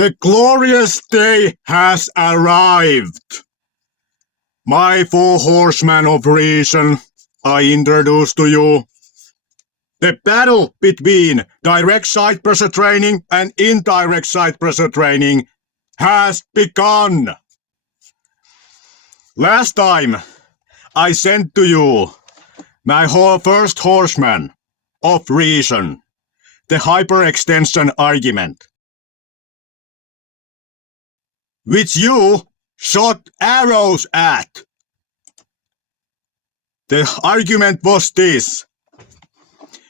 The glorious day has arrived. My 4 horsemen of reason, I introduce to you. The battle between direct side pressure training and indirect side pressure training has begun. Last time, I sent to you my first horseman of reason, the hyperextension argument, which you shot arrows at. The argument was this.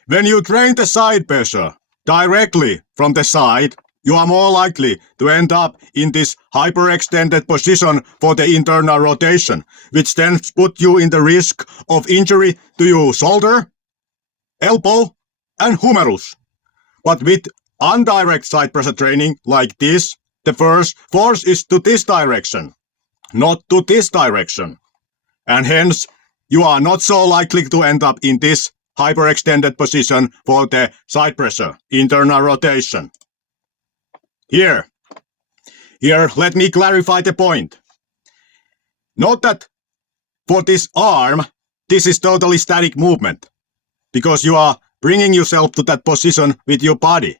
When you train the side pressure directly from the side, you are more likely to end up in this hyperextended position for the internal rotation, which then puts you in the risk of injury to your shoulder, elbow, and humerus. But with indirect side pressure training like this, the first force is to this direction, not to this direction. And hence, you are not so likely to end up in this hyperextended position for the side pressure, internal rotation. Here, let me clarify the point. Note that for this arm, this is totally static movement, because you are bringing yourself to that position with your body.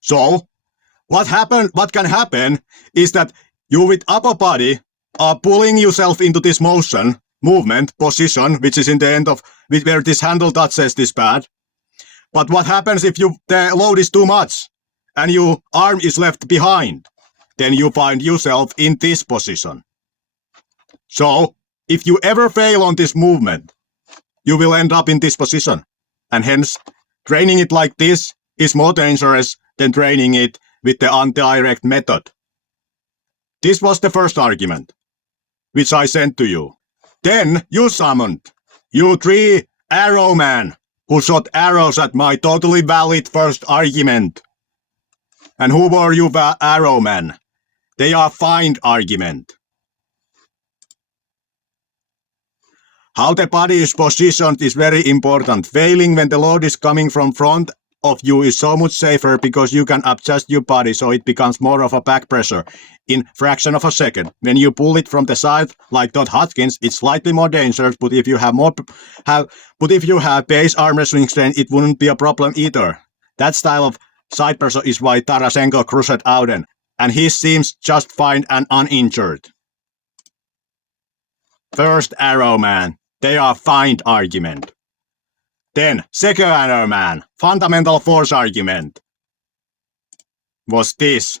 So, what can happen is that you with upper body are pulling yourself into this movement position, which is in the end of where this handle touches this pad. But what happens if the load is too much and your arm is left behind? Then you find yourself in this position. So, if you ever fail on this movement, you will end up in this position. And hence, training it like this is more dangerous than training it with the indirect method. This was the first argument, which I sent to you. Then you summoned, you 3 arrowmen who shot arrows at my totally valid first argument. And who were you arrowmen? They are find argument. How the body is positioned is very important. Failing when the load is coming from front of you is so much safer because you can adjust your body so it becomes more of a back pressure in fraction of a second. When you pull it from the side like Todd Hodgkins, it's slightly more dangerous, but if you have base arm wrestling strength, it wouldn't be a problem either. That style of side pressure is why Tarasenko crushed Auden, and he seems just fine and uninjured. First arrowman, they are find argument. Then, second arrowman, fundamental force argument, was this.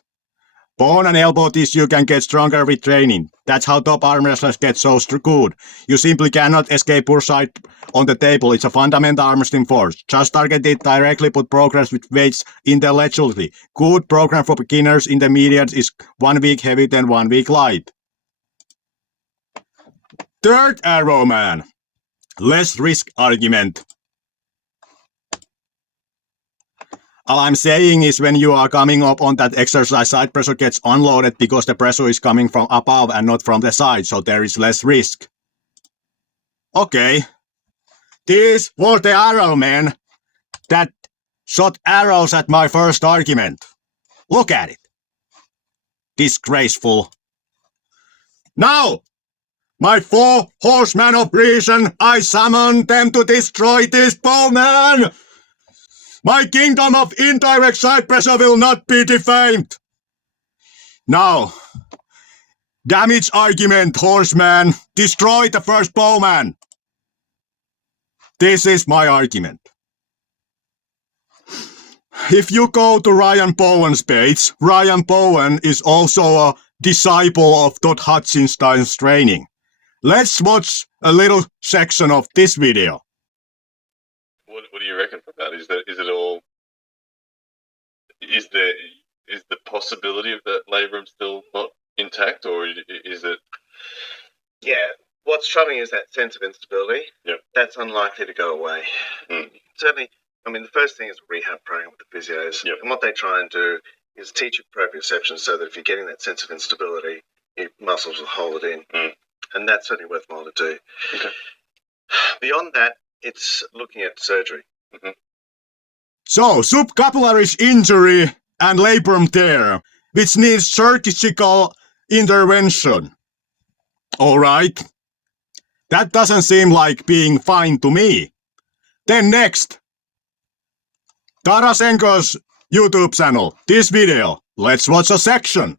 Bone and elbow tissue can get stronger with training. That's how top arm wrestlers get so good. You simply cannot escape push side on the table. It's a fundamental arm wrestling force. Just target it directly, but progress with weights intellectually. Good program for beginners, intermediates is 1 week heavy, then 1 week light. Third arrowman, less risk argument. All I'm saying is when you are coming up on that exercise, side pressure gets unloaded because the pressure is coming from above and not from the side, so there is less risk. Okay. These were the arrowmen that shot arrows at my first argument. Look at it. Disgraceful. Now, my 4 horsemen of reason, I summon them to destroy this bowman! My kingdom of indirect side pressure will not be defamed. Now, damage argument, horseman. Destroy the first bowman. This is my argument. If you go to Ryan Bowen's page, Ryan Bowen is also a disciple of Todd Hutchinstein's training. Let's watch a little section of this video. What do you reckon from that? Is the possibility of that labrum still not intact, or is it? Yeah, what's troubling is that sense of instability. Yep. That's unlikely to go away. Mm. Certainly, I mean, the first thing is a rehab program with the physios. Yep. And what they try and do is teach you proprioception so that if you're getting that sense of instability, your muscles will hold it in. Mm. And that's certainly worthwhile to do. Okay. Beyond that, it's looking at surgery. So, subcapillary injury and labrum tear. which needs surgical intervention. All right. That doesn't seem like being fine to me. Then next, Tarasenko's YouTube channel. This video. Let's watch a section.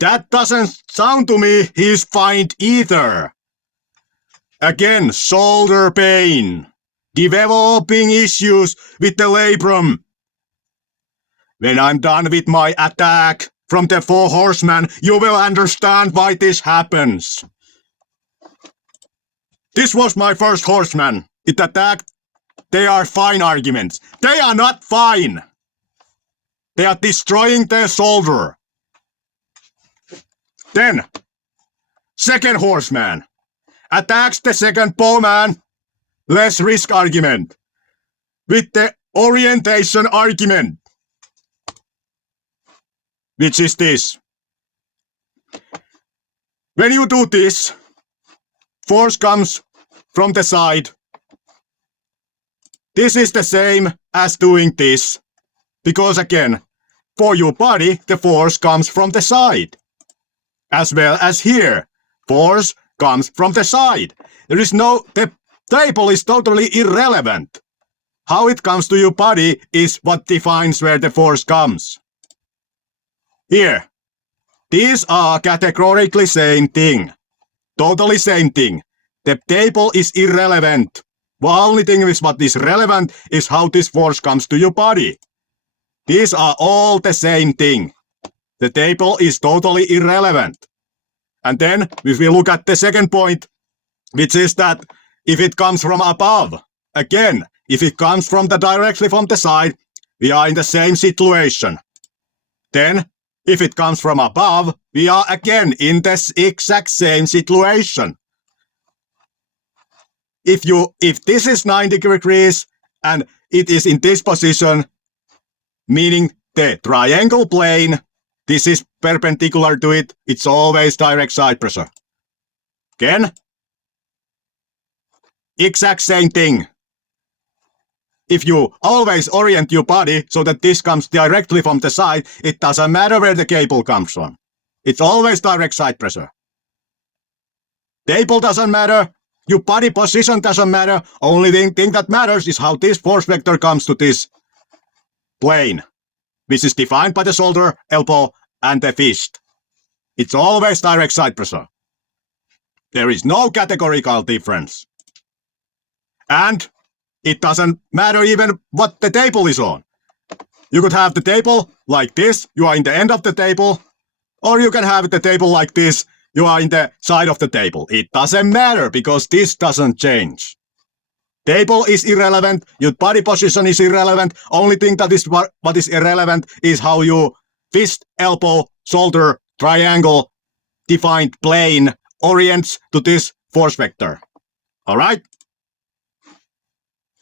That doesn't sound to me he's fine either. Again, shoulder pain. Developing issues with the labrum. When I'm done with my attack from the 4 horsemen, you will understand why this happens. This was my first horseman. It attacked. They are fine arguments. They are not fine. They are destroying their shoulder. Then, second horseman attacks the second bowman. Less risk argument. With the orientation argument. Which is this. When you do this, force comes from the side. This is the same as doing this. Because again, for your body, the force comes from the side. As well as here, force comes from the side. The table is totally irrelevant. How it comes to your body is what defines where the force comes. Here, these are categorically same thing. Totally same thing. The table is irrelevant. The only thing is what is relevant is how this force comes to your body. These are all the same thing. The table is totally irrelevant. And then, if we look at the second point, which is that if it comes from above, again, if it comes directly from the side, we are in the same situation. Then, if it comes from above, we are again in the exact same situation. If this is 90 degrees and it is in this position, meaning the triangle plane, this is perpendicular to it, it's always direct side pressure. Again, exact same thing. If you always orient your body so that this comes directly from the side, it doesn't matter where the cable comes from. It's always direct side pressure. Table doesn't matter. Your body position doesn't matter. Only thing that matters is how this force vector comes to this plane, which is defined by the shoulder, elbow, and the fist. It's always direct side pressure. There is no categorical difference. And it doesn't matter even what the table is on. You could have the table like this, you are in the end of the table, or you can have the table like this, you are in the side of the table. It doesn't matter because this doesn't change. Table is irrelevant, your body position is irrelevant. Only thing that is what is irrelevant is how you fist, elbow, shoulder, triangle, defined plane orients to this force vector. Alright?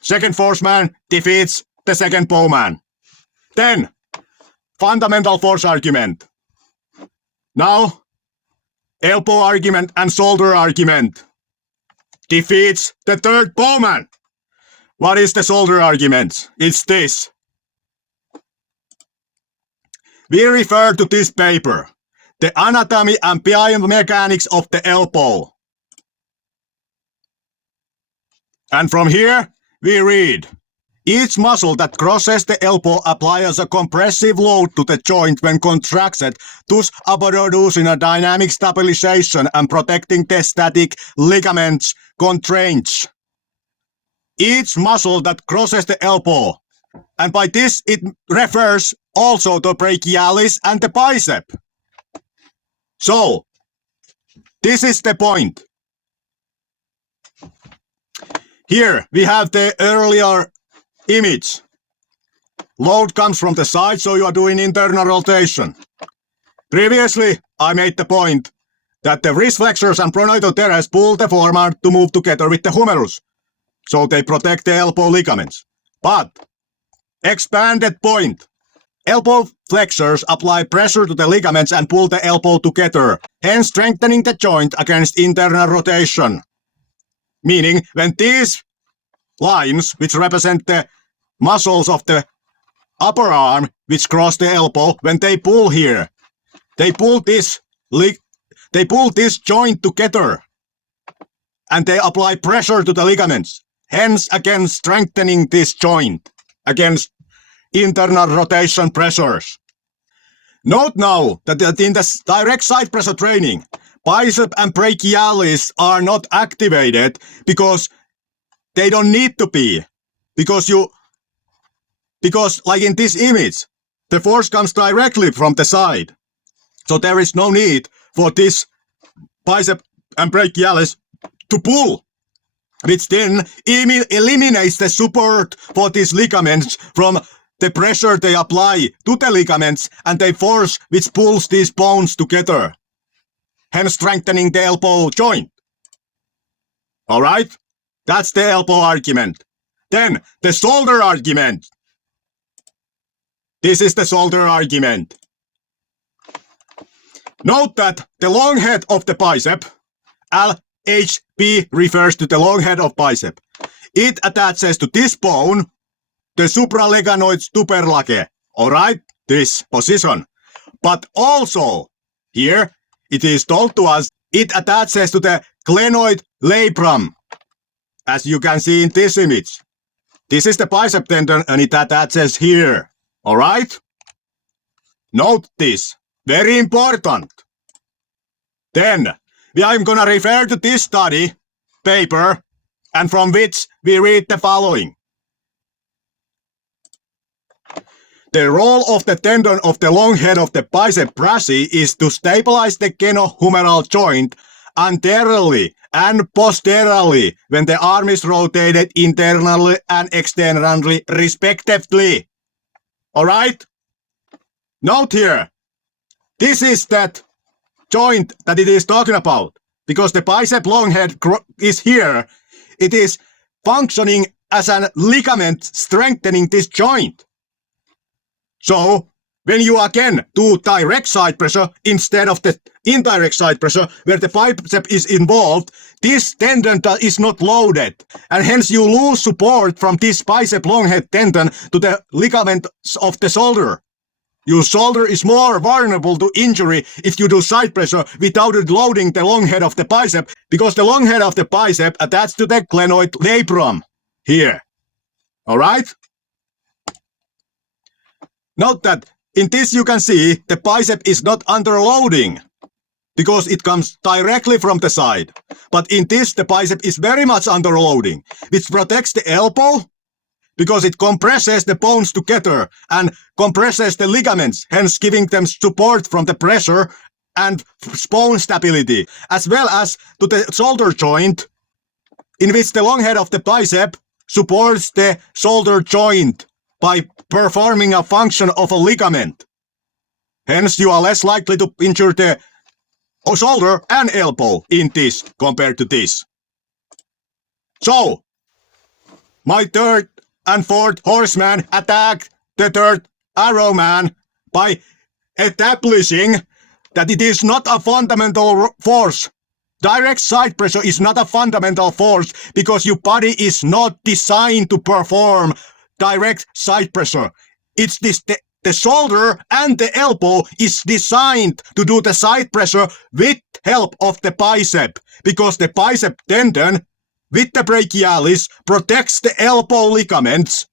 Second horseman defeats the second bowman. Then, fundamental force argument. Now, elbow argument and shoulder argument defeats the third bowman. What is the shoulder argument? It's this. We refer to this paper, The Anatomy and Biomechanics of the Elbow. And from here, we read, each muscle that crosses the elbow applies a compressive load to the joint when contracted, thus producing a dynamic stabilization and protecting the static ligaments constraints. Each muscle that crosses the elbow, and by this it refers also to brachialis and the bicep. So, this is the point. Here we have the earlier image. Load comes from the side, so you are doing internal rotation. Previously, I made the point that the wrist flexors and pronoid teres pull the forearm to move together with the humerus, so they protect the elbow ligaments. But, expanded point, elbow flexors apply pressure to the ligaments and pull the elbow together, hence strengthening the joint against internal rotation. Meaning, when these lines, which represent the muscles of the upper arm, which cross the elbow, when they pull here, they pull this joint together, and they apply pressure to the ligaments, hence again strengthening this joint against internal rotation pressures. Note now that in the direct side pressure training, bicep and brachialis are not activated because they don't need to be. Because like in this image, the force comes directly from the side. So there is no need for this bicep and brachialis to pull, which then eliminates the support for these ligaments from the pressure they apply to the ligaments and the force which pulls these bones together, hence strengthening the elbow joint. Alright? That's the elbow argument. Then, the shoulder argument. This is the shoulder argument. Note that the long head of the bicep, LHB refers to the long head of bicep. It attaches to this bone, the supraleganoid tuberlage, alright, this position. But also, here, it is told to us, it attaches to the glenoid labrum, as you can see in this image. This is the bicep tendon and it attaches here, alright? Note this, very important. Then, I'm gonna refer to this study, paper, and from which we read the following. The role of the tendon of the long head of the bicep brachii is to stabilize the genohumeral joint anteriorly and posteriorly when the arm is rotated internally and externally respectively. Alright? Note here, this is that joint that it is talking about. Because the bicep long head is here, it is functioning as a ligament strengthening this joint. So, when you again do direct side pressure instead of the indirect side pressure, where the bicep is involved, this tendon is not loaded, and hence you lose support from this bicep long head tendon to the ligaments of the shoulder. Your shoulder is more vulnerable to injury if you do side pressure without loading the long head of the bicep, because the long head of the bicep attached to the glenoid labrum here. Alright? Note that in this you can see the bicep is not under loading because it comes directly from the side. But in this the bicep is very much under loading, which protects the elbow because it compresses the bones together and compresses the ligaments, hence giving them support from the pressure and bone stability, as well as to the shoulder joint, in which the long head of the bicep supports the shoulder joint by performing a function of a ligament. Hence, you are less likely to injure the shoulder and elbow in this compared to this. So, my third and fourth horseman attacked the third arrow man by establishing that it is not a fundamental force. Direct side pressure is not a fundamental force because your body is not designed to perform direct side pressure. It's this the shoulder and the elbow is designed to do the side pressure with help of the bicep, because the bicep tendon with the brachialis protects the elbow ligaments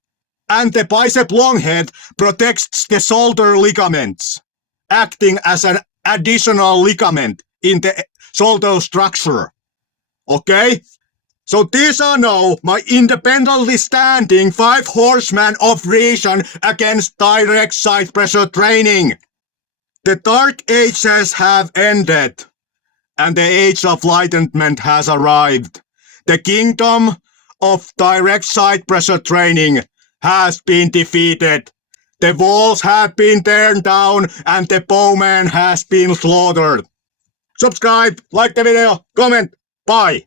and the bicep long head protects the shoulder ligaments, acting as an additional ligament in the shoulder structure. Okay? So these are now my independently standing 5 horsemen of reason against direct side pressure training. The dark ages have ended, and the age of enlightenment has arrived. The kingdom of direct side pressure training has been defeated. The walls have been torn down, and the bowman has been slaughtered. Subscribe, like the video, comment, bye.